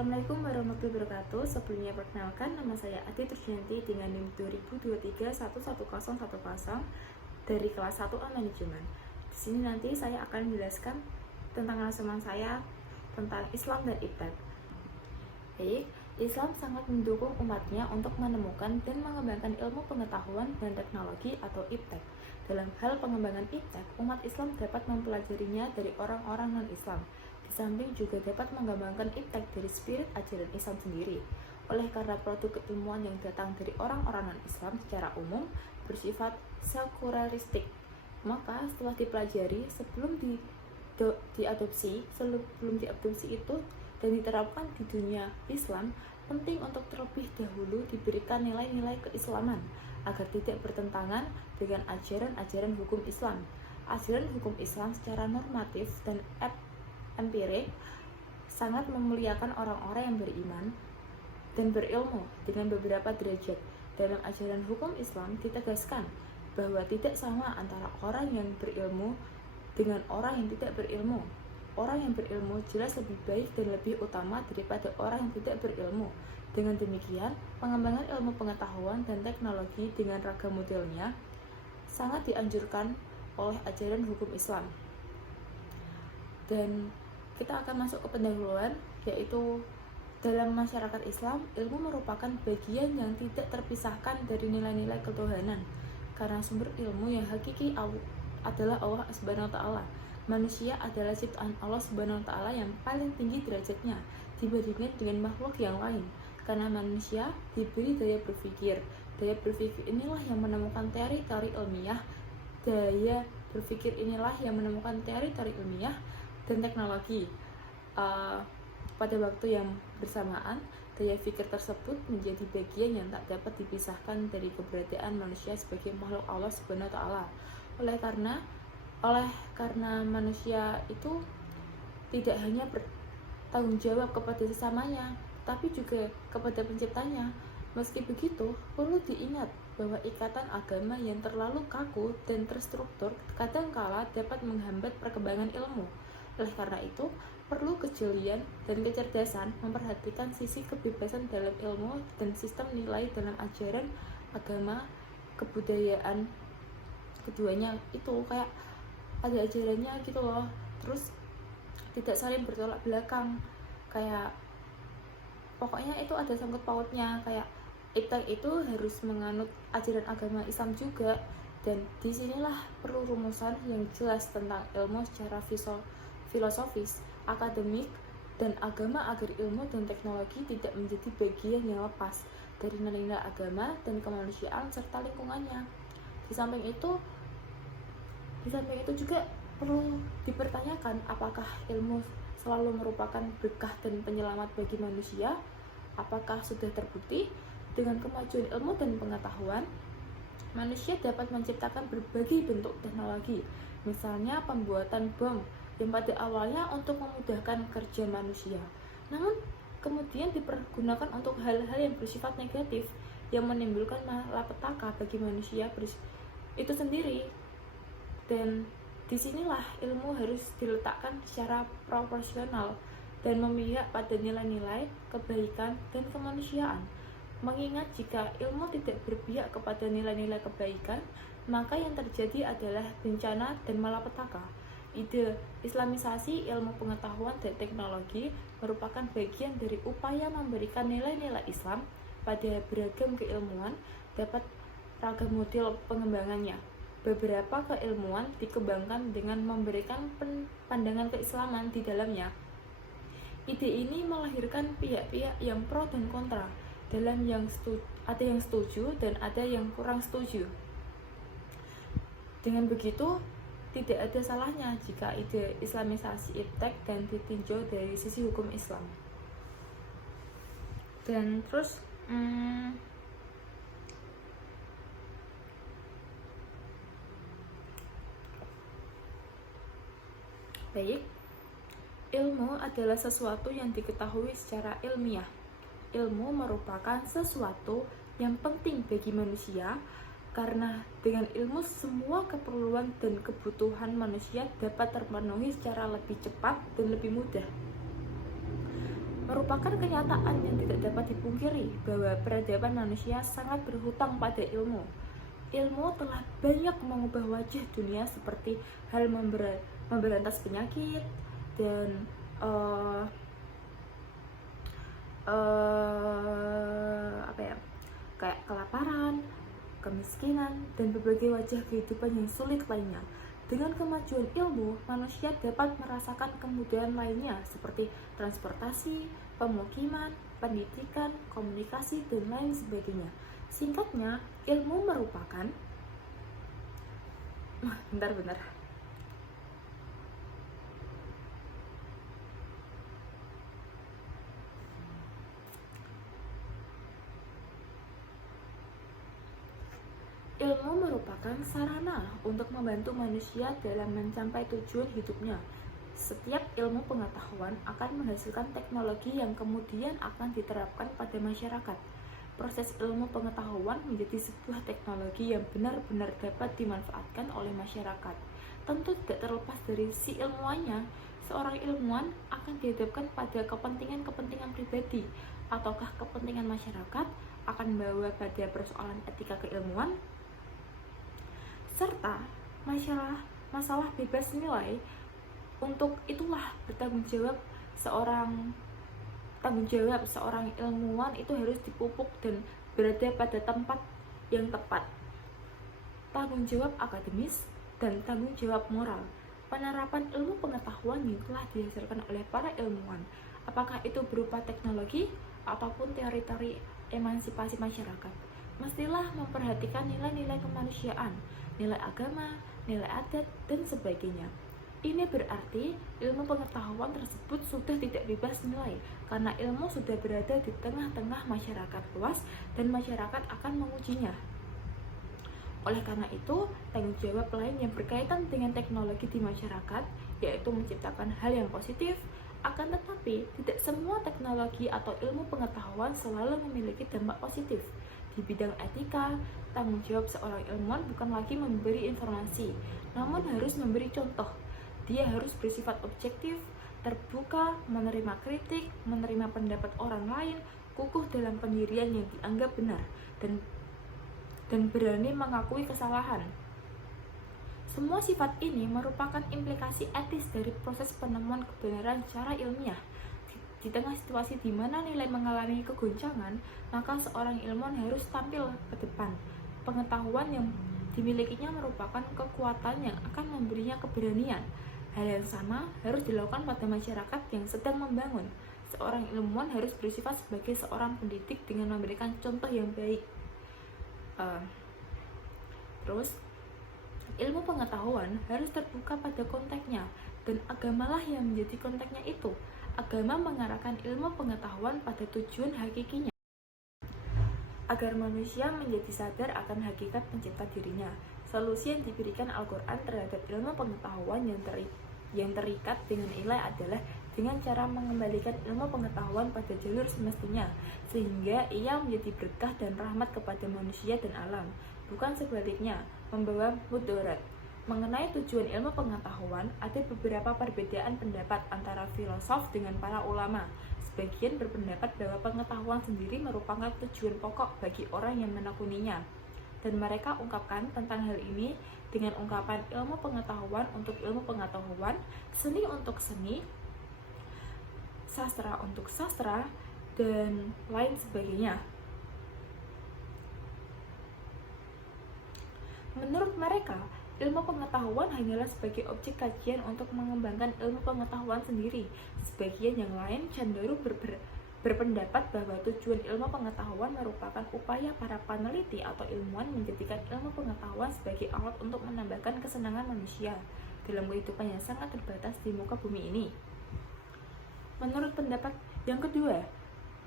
Assalamualaikum warahmatullahi wabarakatuh. Sebelumnya perkenalkan, nama saya Adi Turjanti dengan NIM 2023111010 dari kelas 1A Manajemen. Di sini nanti saya akan menjelaskan tentang rangkuman saya tentang Islam dan Iptek. Baik, Islam sangat mendukung umatnya untuk menemukan dan mengembangkan ilmu pengetahuan dan teknologi atau Iptek. Dalam hal pengembangan Iptek, umat Islam dapat mempelajarinya dari orang-orang non-Islam. Di samping juga dapat mengembangkan Iptek dari spirit ajaran Islam sendiri. Oleh karena produk keilmuan yang datang dari orang-orang non-Islam secara umum bersifat sekularistik, maka setelah dipelajari sebelum diadopsi itu dan diterapkan di dunia Islam, penting untuk terlebih dahulu diberikan nilai-nilai keislaman agar tidak bertentangan dengan ajaran-ajaran hukum Islam. Ajaran hukum Islam secara normatif dan empirik sangat memuliakan orang-orang yang beriman dan berilmu dengan beberapa derajat. Dalam ajaran hukum Islam ditegaskan bahwa tidak sama antara orang yang berilmu dengan orang yang tidak berilmu. Orang yang berilmu jelas lebih baik dan lebih utama daripada orang yang tidak berilmu. Dengan demikian, pengembangan ilmu pengetahuan dan teknologi dengan ragam modelnya sangat dianjurkan oleh ajaran hukum Islam. Dan kita akan masuk ke pendahuluan, yaitu dalam masyarakat Islam, ilmu merupakan bagian yang tidak terpisahkan dari nilai-nilai ketuhanan. Karena sumber ilmu yang hakiki adalah Allah Subhanahu wa Ta'ala. Manusia adalah ciptaan Allah Subhanahu wa Ta'ala yang paling tinggi derajatnya dibandingkan dengan makhluk yang lain. Karena manusia diberi daya berpikir. Daya berpikir inilah yang menemukan teori-teori ilmiah. Daya berpikir inilah yang menemukan teori-teori ilmiah dan teknologi. Pada waktu yang bersamaan, daya pikir tersebut menjadi bagian yang tak dapat dipisahkan dari keberadaan manusia sebagai makhluk Allah Subhanahu wa Ta'ala. Oleh karena manusia itu tidak hanya bertanggung jawab kepada sesamanya, tapi juga kepada penciptanya. Meski begitu, perlu diingat bahwa ikatan agama yang terlalu kaku dan terstruktur kadangkala dapat menghambat perkembangan ilmu. Oleh karena itu, perlu kejelian dan kecerdasan memperhatikan sisi kebebasan dalam ilmu dan sistem nilai dalam ajaran agama kebudayaan keduanya itu kayak ada ajarannya gitu loh, terus tidak saling bertolak belakang, kayak pokoknya itu ada sangkut pautnya. Kayak Iptek itu harus menganut ajaran agama Islam juga, dan disinilah perlu rumusan yang jelas tentang ilmu secara filosofis, akademik, dan agama agar ilmu dan teknologi tidak menjadi bagian yang lepas dari nilai-nilai agama dan kemanusiaan serta lingkungannya. Di samping itu juga perlu dipertanyakan apakah ilmu selalu merupakan berkah dan penyelamat bagi manusia. Apakah sudah terbukti dengan kemajuan ilmu dan pengetahuan, manusia dapat menciptakan berbagai bentuk teknologi, misalnya pembuatan bom yang pada awalnya untuk memudahkan kerja manusia, namun kemudian dipergunakan untuk hal-hal yang bersifat negatif yang menimbulkan malapetaka bagi manusia itu sendiri. Dan disinilah ilmu harus diletakkan secara proporsional dan memihak pada nilai-nilai kebaikan dan kemanusiaan. Mengingat jika ilmu tidak berpihak kepada nilai-nilai kebaikan, maka yang terjadi adalah bencana dan malapetaka. Ide Islamisasi ilmu pengetahuan dan teknologi merupakan bagian dari upaya memberikan nilai-nilai Islam pada beragam keilmuan dapat ragam model pengembangannya. Beberapa keilmuan dikembangkan dengan memberikan pandangan keislaman di dalamnya. Ide ini melahirkan pihak-pihak yang pro dan kontra, ada yang setuju dan ada yang kurang setuju. Dengan begitu, tidak ada salahnya jika ide Islamisasi Iptek dan ditinjau dari sisi hukum Islam. Dan terus baik, ilmu adalah sesuatu yang diketahui secara ilmiah. Ilmu merupakan sesuatu yang penting bagi manusia karena dengan ilmu semua keperluan dan kebutuhan manusia dapat terpenuhi secara lebih cepat dan lebih mudah. merupakan kenyataan yang tidak dapat dipungkiri bahwa peradaban manusia sangat berhutang pada ilmu. Ilmu telah banyak mengubah wajah dunia seperti hal memberantas penyakit dan kayak kelaparan, kemiskinan, dan berbagai wajah kehidupan yang sulit lainnya. Dengan kemajuan ilmu, manusia dapat merasakan kemudahan lainnya seperti transportasi, pemukiman, pendidikan, komunikasi, dan lain sebagainya. Singkatnya, ilmu merupakan bentar. Ilmu merupakan sarana untuk membantu manusia dalam mencapai tujuan hidupnya. Setiap ilmu pengetahuan akan menghasilkan teknologi yang kemudian akan diterapkan pada masyarakat. Proses ilmu pengetahuan menjadi sebuah teknologi yang benar-benar dapat dimanfaatkan oleh masyarakat. Tentu tidak terlepas dari si ilmuannya, seorang ilmuwan akan dihadapkan pada kepentingan-kepentingan pribadi ataukah kepentingan masyarakat, akan membawa pada persoalan etika keilmuan, serta masalah bebas nilai. Untuk itulah tanggung jawab seorang ilmuwan itu harus dipupuk dan berada pada tempat yang tepat. Tanggung jawab akademis dan tanggung jawab moral. Penerapan ilmu pengetahuan yang telah dihasilkan oleh para ilmuwan, apakah itu berupa teknologi ataupun teori-teori emansipasi masyarakat, mestilah memperhatikan nilai-nilai kemanusiaan, nilai agama, nilai adat, dan sebagainya. Ini berarti ilmu pengetahuan tersebut sudah tidak bebas nilai, karena ilmu sudah berada di tengah-tengah masyarakat luas dan masyarakat akan mengujinya. Oleh karena itu, tanggung jawab lain yang berkaitan dengan teknologi di masyarakat, yaitu menciptakan hal yang positif. Akan tetapi, tidak semua teknologi atau ilmu pengetahuan selalu memiliki dampak positif. Di bidang etika, tanggung jawab seorang ilmuwan bukan lagi memberi informasi, namun harus memberi contoh. Dia harus bersifat objektif, terbuka, menerima kritik, menerima pendapat orang lain, kukuh dalam pendirian yang dianggap benar, dan berani mengakui kesalahan. Semua sifat ini merupakan implikasi etis dari proses penemuan kebenaran secara ilmiah. Di tengah situasi di mana nilai mengalami kegoncangan, maka seorang ilmuwan harus tampil ke depan. Pengetahuan yang dimilikinya merupakan kekuatan yang akan memberinya keberanian. Hal yang sama harus dilakukan pada masyarakat yang sedang membangun. Seorang ilmuwan harus bersifat sebagai seorang pendidik dengan memberikan contoh yang baik. Terus, ilmu pengetahuan harus terbuka pada konteksnya, dan agamalah yang menjadi konteksnya itu. Agama mengarahkan ilmu pengetahuan pada tujuan hakikinya, agar manusia menjadi sadar akan hakikat pencipta dirinya. Solusi yang diberikan Al-Quran terhadap ilmu pengetahuan yang terikat dengan nilai adalah dengan cara mengembalikan ilmu pengetahuan pada jalur semestinya, sehingga ia menjadi berkah dan rahmat kepada manusia dan alam, bukan sebaliknya, membawa mudarat. Mengenai tujuan ilmu pengetahuan, ada beberapa perbedaan pendapat antara filosof dengan para ulama. Sebagian berpendapat bahwa pengetahuan sendiri merupakan tujuan pokok bagi orang yang menekuninya, dan mereka ungkapkan tentang hal ini dengan ungkapan ilmu pengetahuan untuk ilmu pengetahuan, seni untuk seni, sastra untuk sastra, dan lain sebagainya. Menurut mereka, ilmu pengetahuan hanyalah sebagai objek kajian untuk mengembangkan ilmu pengetahuan sendiri. Sebagian yang lain cenderung berpendapat bahwa tujuan ilmu pengetahuan merupakan upaya para peneliti atau ilmuwan menjadikan ilmu pengetahuan sebagai alat untuk menambahkan kesenangan manusia dalam kehidupan yang sangat terbatas di muka bumi ini. Menurut pendapat yang kedua,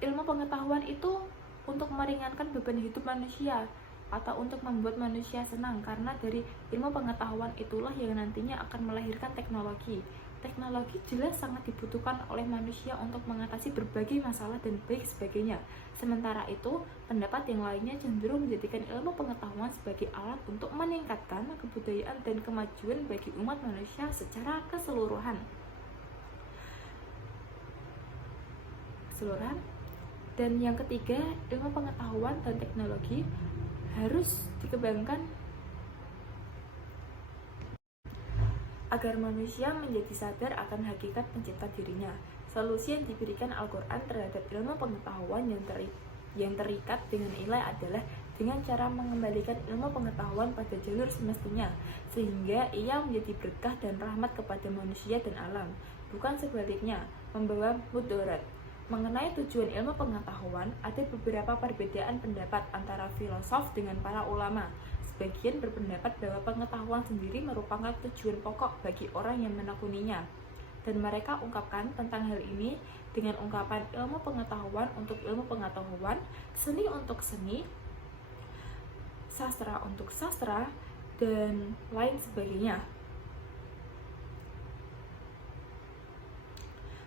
ilmu pengetahuan itu untuk meringankan beban hidup manusia atau untuk membuat manusia senang, karena dari ilmu pengetahuan itulah yang nantinya akan melahirkan teknologi. Teknologi jelas sangat dibutuhkan oleh manusia untuk mengatasi berbagai masalah dan baik sebagainya. Sementara itu, pendapat yang lainnya cenderung menjadikan ilmu pengetahuan sebagai alat untuk meningkatkan kebudayaan dan kemajuan bagi umat manusia secara keseluruhan. keseluruhan. Dan yang ketiga, ilmu pengetahuan dan teknologi harus dikembangkan agar manusia menjadi sadar akan hakikat pencipta dirinya. Solusi yang diberikan Al-Quran terhadap ilmu pengetahuan yang terikat dengan nilai adalah dengan cara mengembalikan ilmu pengetahuan pada jalur semestinya, sehingga ia menjadi berkah dan rahmat kepada manusia dan alam, bukan sebaliknya, membawa mudarat. Mengenai tujuan ilmu pengetahuan, ada beberapa perbedaan pendapat antara filosof dengan para ulama. Sebagian berpendapat bahwa pengetahuan sendiri merupakan tujuan pokok bagi orang yang menekuninya. Dan mereka ungkapkan tentang hal ini dengan ungkapan ilmu pengetahuan untuk ilmu pengetahuan, seni untuk seni, sastra untuk sastra, dan lain sebagainya.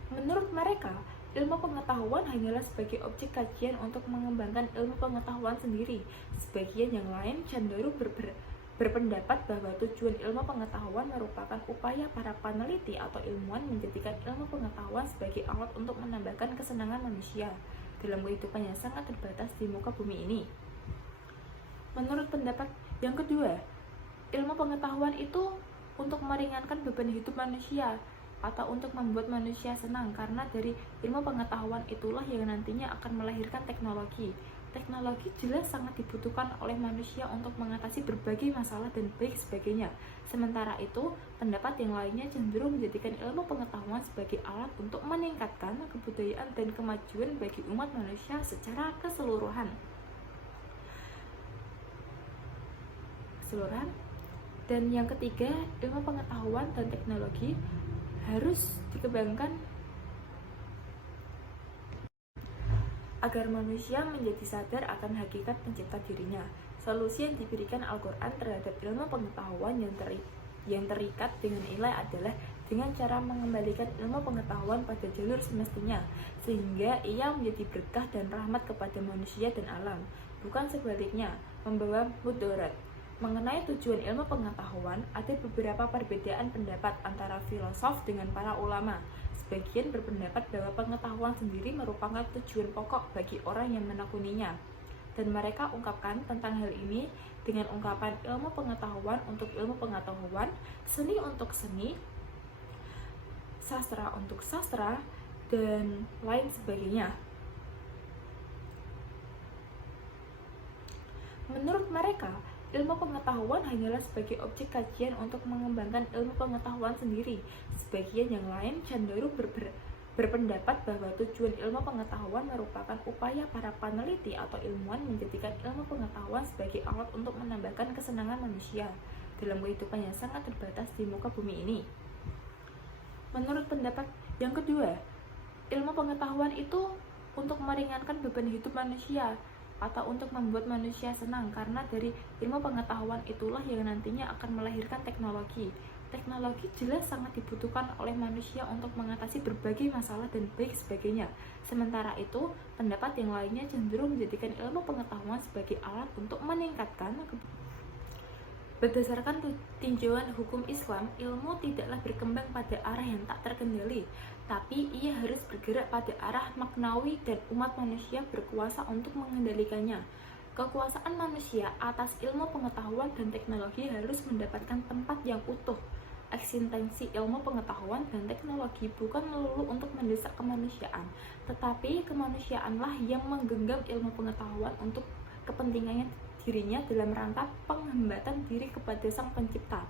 Menurut mereka, ilmu pengetahuan hanyalah sebagai objek kajian untuk mengembangkan ilmu pengetahuan sendiri. Sebagian yang lain cenderung berpendapat bahwa tujuan ilmu pengetahuan merupakan upaya para peneliti atau ilmuwan menjadikan ilmu pengetahuan sebagai alat untuk menambahkan kesenangan manusia dalam kehidupan yang sangat terbatas di muka bumi ini. Menurut pendapat yang kedua, ilmu pengetahuan itu untuk meringankan beban hidup manusia atau untuk membuat manusia senang, karena dari ilmu pengetahuan itulah yang nantinya akan melahirkan teknologi. Teknologi jelas sangat dibutuhkan oleh manusia untuk mengatasi berbagai masalah dan baik sebagainya. Sementara itu, pendapat yang lainnya cenderung menjadikan ilmu pengetahuan sebagai alat untuk meningkatkan kebudayaan dan kemajuan bagi umat manusia secara keseluruhan. Dan yang ketiga, ilmu pengetahuan dan teknologi harus dikembangkan agar manusia menjadi sadar akan hakikat pencipta dirinya. Solusi yang diberikan Al-Quran terhadap ilmu pengetahuan yang terikat dengan nilai adalah dengan cara mengembalikan ilmu pengetahuan pada jalur semestinya, sehingga ia menjadi berkah dan rahmat kepada manusia dan alam, bukan sebaliknya, membawa mudarat. Mengenai tujuan ilmu pengetahuan, ada beberapa perbedaan pendapat antara filosof dengan para ulama. Sebagian berpendapat bahwa pengetahuan sendiri merupakan tujuan pokok bagi orang yang menekuninya. Dan mereka ungkapkan tentang hal ini dengan ungkapan ilmu pengetahuan untuk ilmu pengetahuan, seni untuk seni, sastra untuk sastra, dan lain sebagainya. Menurut mereka, ilmu pengetahuan hanyalah sebagai objek kajian untuk mengembangkan ilmu pengetahuan sendiri. Sebagian yang lain cenderung berpendapat bahwa tujuan ilmu pengetahuan merupakan upaya para peneliti atau ilmuwan menjadikan ilmu pengetahuan sebagai alat untuk menambahkan kesenangan manusia dalam kehidupan yang sangat terbatas di muka bumi ini. Menurut pendapat yang kedua, ilmu pengetahuan itu untuk meringankan beban hidup manusia atau untuk membuat manusia senang, karena dari ilmu pengetahuan itulah yang nantinya akan melahirkan teknologi. Teknologi jelas sangat dibutuhkan oleh manusia untuk mengatasi berbagai masalah dan baik sebagainya. Sementara itu, pendapat yang lainnya cenderung menjadikan ilmu pengetahuan sebagai alat untuk meningkatkan Berdasarkan tinjauan hukum Islam, ilmu tidaklah berkembang pada arah yang tak terkendali, tapi ia harus bergerak pada arah maknawi dan umat manusia berkuasa untuk mengendalikannya. Kekuasaan manusia atas ilmu pengetahuan dan teknologi harus mendapatkan tempat yang utuh. Eksistensi ilmu pengetahuan dan teknologi bukan melulu untuk mendesak kemanusiaan, tetapi kemanusiaanlah yang menggenggam ilmu pengetahuan untuk kepentingannya dirinya dalam rangka penghambatan diri kepada Sang Pencipta.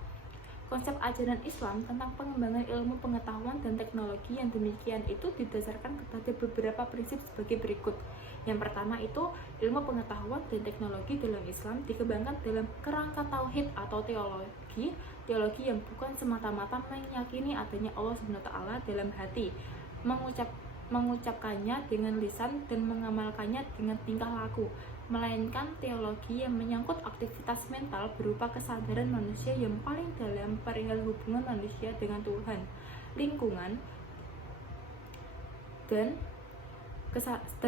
Konsep ajaran Islam tentang pengembangan ilmu pengetahuan dan teknologi yang demikian itu didasarkan kepada beberapa prinsip sebagai berikut. Yang pertama itu, ilmu pengetahuan dan teknologi dalam Islam dikembangkan dalam kerangka tauhid atau teologi yang bukan semata-mata meyakini adanya Allah SWT dalam hati, mengucapkannya dengan lisan dan mengamalkannya dengan tingkah laku, melainkan teologi yang menyangkut aktivitas mental berupa kesadaran manusia yang paling dalam perihal hubungan manusia dengan Tuhan, lingkungan, dan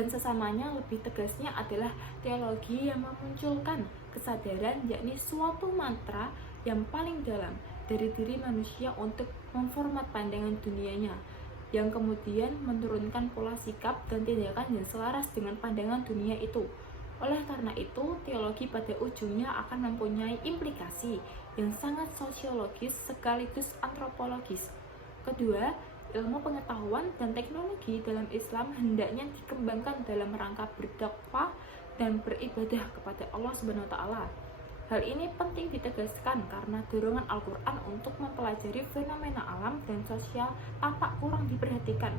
sesamanya. Lebih tegasnya adalah teologi yang memunculkan kesadaran, yakni suatu mantra yang paling dalam dari diri manusia untuk memformat pandangan dunianya, yang kemudian menurunkan pola sikap dan tindakan yang selaras dengan pandangan dunia itu. Oleh karena itu, teologi pada ujungnya akan mempunyai implikasi yang sangat sosiologis sekaligus antropologis. Kedua, ilmu pengetahuan dan teknologi dalam Islam hendaknya dikembangkan dalam rangka berdakwah dan beribadah kepada Allah Subhanahu wa taala. Hal ini penting ditegaskan karena dorongan Al-Quran untuk mempelajari fenomena alam dan sosial tampak kurang diperhatikan.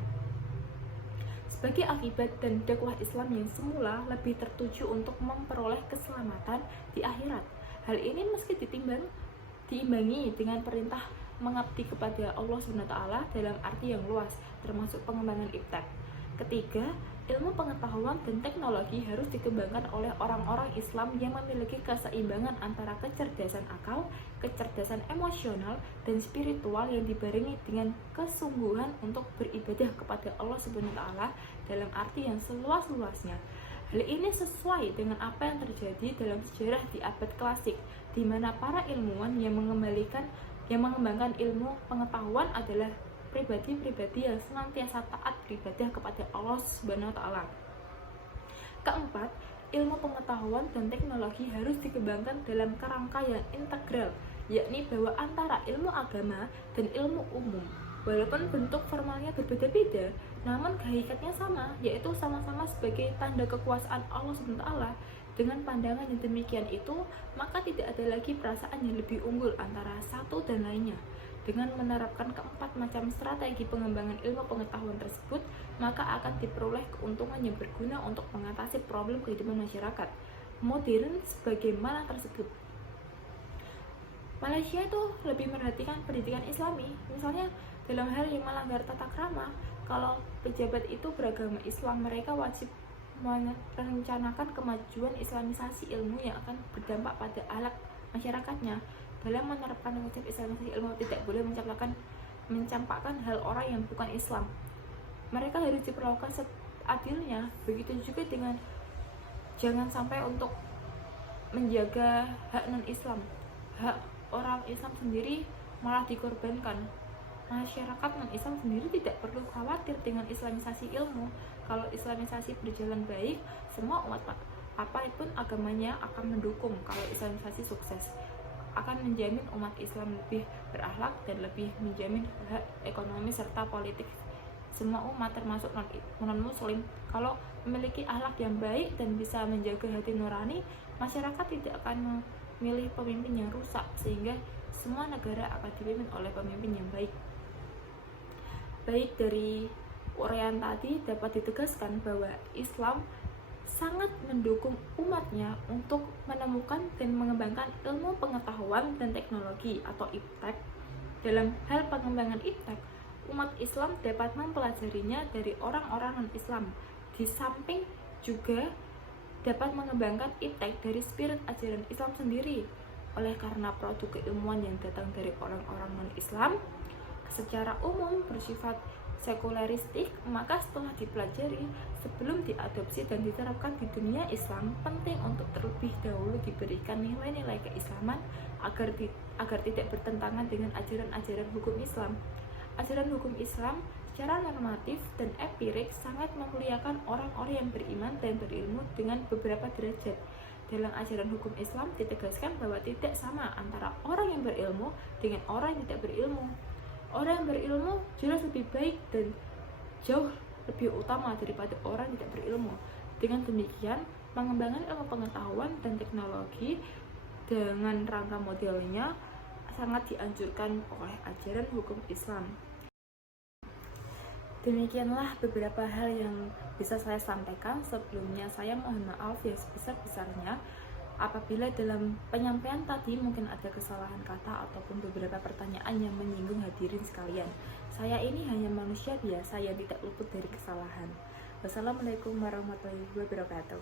Sebagai akibat dan dakwah Islam yang semula lebih tertuju untuk memperoleh keselamatan di akhirat. Hal ini meski diimbangi dengan perintah mengabdi kepada Allah SWT dalam arti yang luas, termasuk pengembangan iptek. Ketiga, ilmu pengetahuan dan teknologi harus dikembangkan oleh orang-orang Islam yang memiliki keseimbangan antara kecerdasan akal, kecerdasan emosional, dan spiritual yang dibarengi dengan kesungguhan untuk beribadah kepada Allah Subhanahu wa taala dalam arti yang seluas-luasnya. Hal ini sesuai dengan apa yang terjadi dalam sejarah di abad klasik, di mana para ilmuwan yang mengembangkan ilmu pengetahuan adalah pribadi-pribadi yang senantiasa taat beribadah kepada Allah Subhanahu wa taala. Keempat, ilmu pengetahuan dan teknologi harus dikembangkan dalam kerangka yang integral, yakni bahwa antara ilmu agama dan ilmu umum, walaupun bentuk formalnya berbeda-beda, namun hakikatnya sama, yaitu sama-sama sebagai tanda kekuasaan Allah Subhanahu wa taala. Dengan pandangan yang demikian itu, maka tidak ada lagi perasaan yang lebih unggul antara satu dan lainnya. Dengan menerapkan keempat macam strategi pengembangan ilmu pengetahuan tersebut, maka akan diperoleh keuntungan yang berguna untuk mengatasi problem kehidupan masyarakat modern sebagaimana tersebut. Malaysia itu lebih memperhatikan pendidikan Islami, misalnya dalam hal yang melanggar tata krama. Kalau pejabat itu beragama Islam, mereka wajib merencanakan kemajuan islamisasi ilmu yang akan berdampak pada alat masyarakatnya. Dalam menerapkan konsep islamisasi ilmu, tidak boleh mencampakkan hal orang yang bukan Islam. Mereka harus diperlakukan seadilnya. Begitu juga dengan jangan sampai untuk menjaga hak non-Islam, hak orang Islam sendiri malah dikorbankan. Masyarakat non-Islam sendiri tidak perlu khawatir dengan islamisasi ilmu. Kalau islamisasi berjalan baik, semua umat apapun agamanya akan mendukung. Kalau islamisasi sukses, akan menjamin umat Islam lebih berakhlak dan lebih menjamin hak ekonomi serta politik semua umat termasuk non-muslim. Kalau memiliki akhlak yang baik dan bisa menjaga hati nurani, masyarakat tidak akan memilih pemimpin yang rusak, sehingga semua negara akan dipimpin oleh pemimpin yang baik. Baik dari uraian tadi dapat ditegaskan bahwa Islam sangat mendukung umatnya untuk menemukan dan mengembangkan ilmu pengetahuan dan teknologi atau iptek. Dalam hal pengembangan iptek, umat Islam dapat mempelajarinya dari orang-orang non-Islam. Di samping juga dapat mengembangkan iptek dari spirit ajaran Islam sendiri. Oleh karena produk keilmuan yang datang dari orang-orang non-Islam secara umum bersifat sekuleristik, maka setelah dipelajari sebelum diadopsi dan diterapkan di dunia Islam, penting untuk terlebih dahulu diberikan nilai-nilai keislaman agar tidak bertentangan dengan ajaran-ajaran hukum Islam. Ajaran hukum Islam secara normatif dan empirik sangat memuliakan orang-orang yang beriman dan berilmu dengan beberapa derajat. Dalam ajaran hukum Islam ditegaskan bahwa tidak sama antara orang yang berilmu dengan orang yang tidak berilmu. Orang yang berilmu jelas lebih baik dan jauh lebih utama daripada orang yang tidak berilmu. Dengan demikian, pengembangan ilmu pengetahuan dan teknologi dengan rangka modelnya sangat dianjurkan oleh ajaran hukum Islam. Demikianlah beberapa hal yang bisa saya sampaikan. Sebelumnya saya mohon maaf yang sebesar-besarnya apabila dalam penyampaian tadi mungkin ada kesalahan kata ataupun beberapa pertanyaan yang menyinggung hadirin sekalian. Saya ini hanya manusia biasa yang tidak luput dari kesalahan. Wassalamualaikum warahmatullahi wabarakatuh.